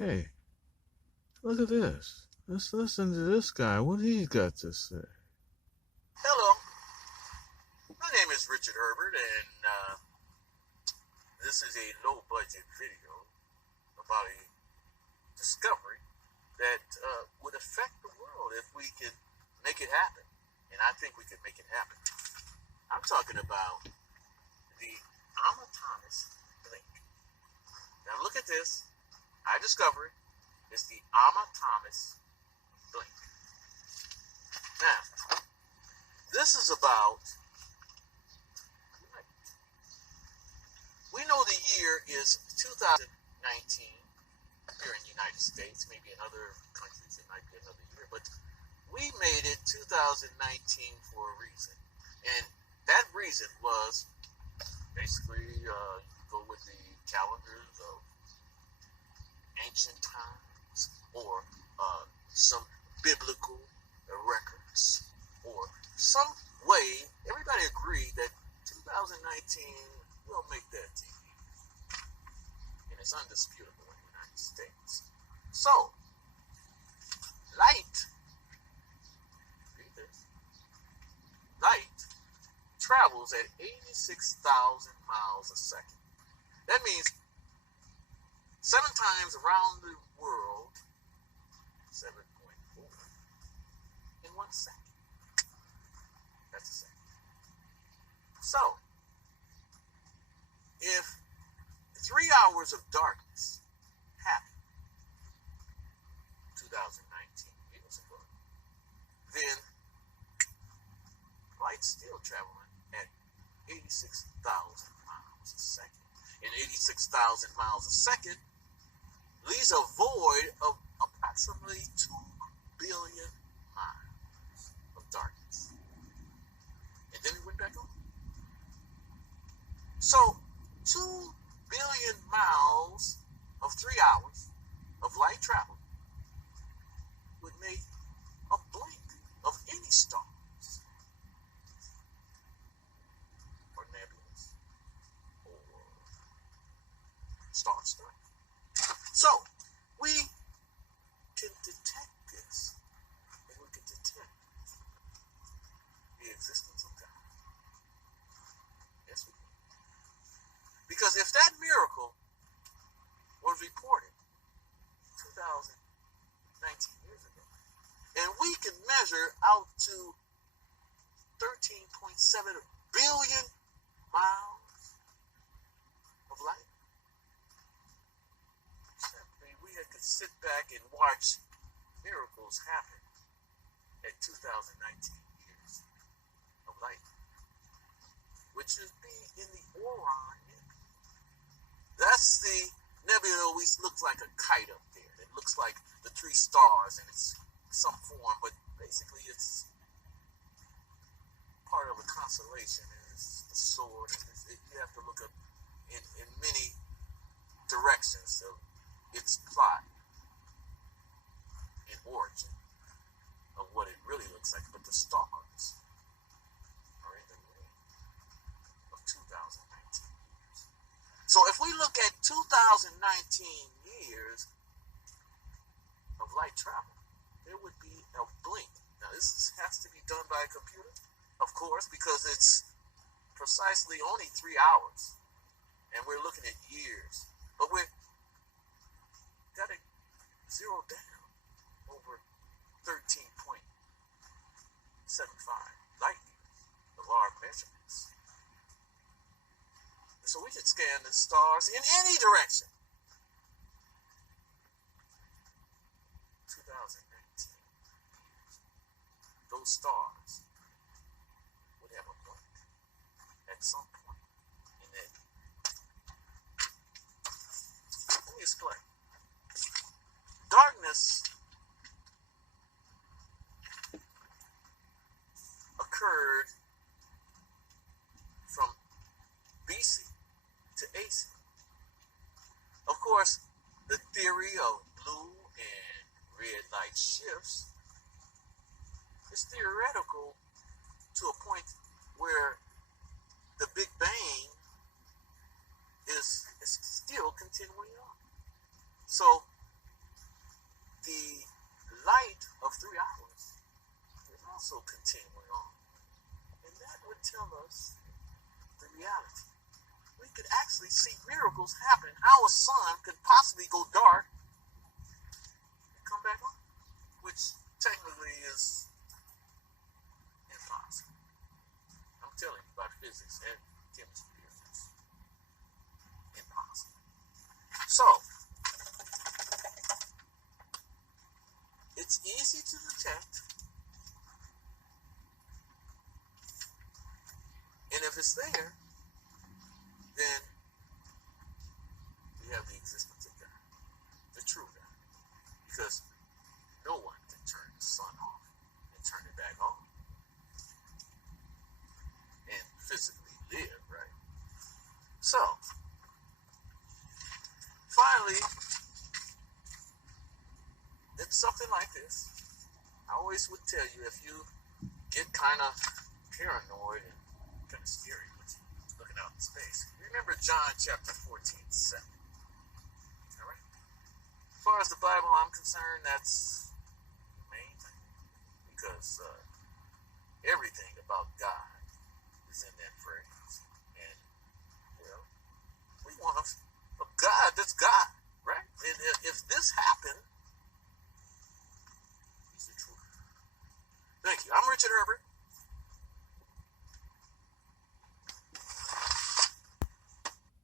Hey, look at this. Let's listen to this guy. What he's got to say. Hello, my name is Richard Herbert, and this is a low-budget video about a discovery that would affect the world if we could make it happen. And I think we could make it happen. I'm talking about the Amatimas Blink. Now look at this. I discovered it's the Amatimas Blink. Now, this is about light. We know the year is 2019 here in the United States. Maybe in other countries it might be another year, but we made it 2019 for a reason. And that reason was basically you go with the calendars of ancient times or some biblical records or some way. Everybody agreed that 2019 will make that TV, and it's undisputable in the United States. So light, read this, light travels at 86,000 miles a second. That means 7 times around the world, 7.4 in 1 second. That's a second. So, if 3 hours of darkness happened 2019 years ago, then light's still traveling at 86,000 miles a second. And 86,000 miles a second leaves a void of approximately 2 billion miles of darkness. And then it went back on. So 2 billion miles of 3 hours of light travel would make a blink of any stars or nebulas or star. So we can detect this, and we can detect the existence of God. Yes, we can. Because if that miracle was reported 2019 years ago, and we can measure out to 13.7 billion miles of light, we could sit back and watch miracles happen at 2019 years of light, which would be in the Orion nebula. That's the nebula that always looks like a kite up there. It looks like the 3 stars in its some form, but basically it's part of a constellation. It's the sword. You have to look up in many directions. So its plot and origin of what it really looks like, but the stars are in the ring of 2019 years. So if we look at 2019 years of light travel, there would be a blink. Now this has to be done by a computer, of course, because it's precisely only 3 hours, and we're looking at years. But we're got to zero down over 13.75 light years of our measurements. So we can scan the stars in any direction. 2019 years. Those stars would have a blink at some point in that. Let me explain. Darkness occurred from BC to AC. Of course, the theory of blue and red light shifts is theoretical to a point where the Big Bang is still continuing on. So light of 3 hours is also continuing on. And that would tell us the reality. We could actually see miracles happen. How a sun could possibly go dark and come back on, which technically is impossible. I'm telling you about physics and chemistry. It's impossible. So, it's easy to detect, and if it's there, then we have the existence of God, the true God, because no one can turn the sun off and turn it back on and physically live, right? So, finally, it's something like this. I always would tell you, if you get kind of paranoid and kind of scary with you looking out in space, remember John chapter 14:7. All right? As far as the Bible I'm concerned, that's the main thing, because everything about God is in that phrase. And, well, we want a God that's God, right? And if this happened, he's the truth. Thank you. I'm Richard Herbert.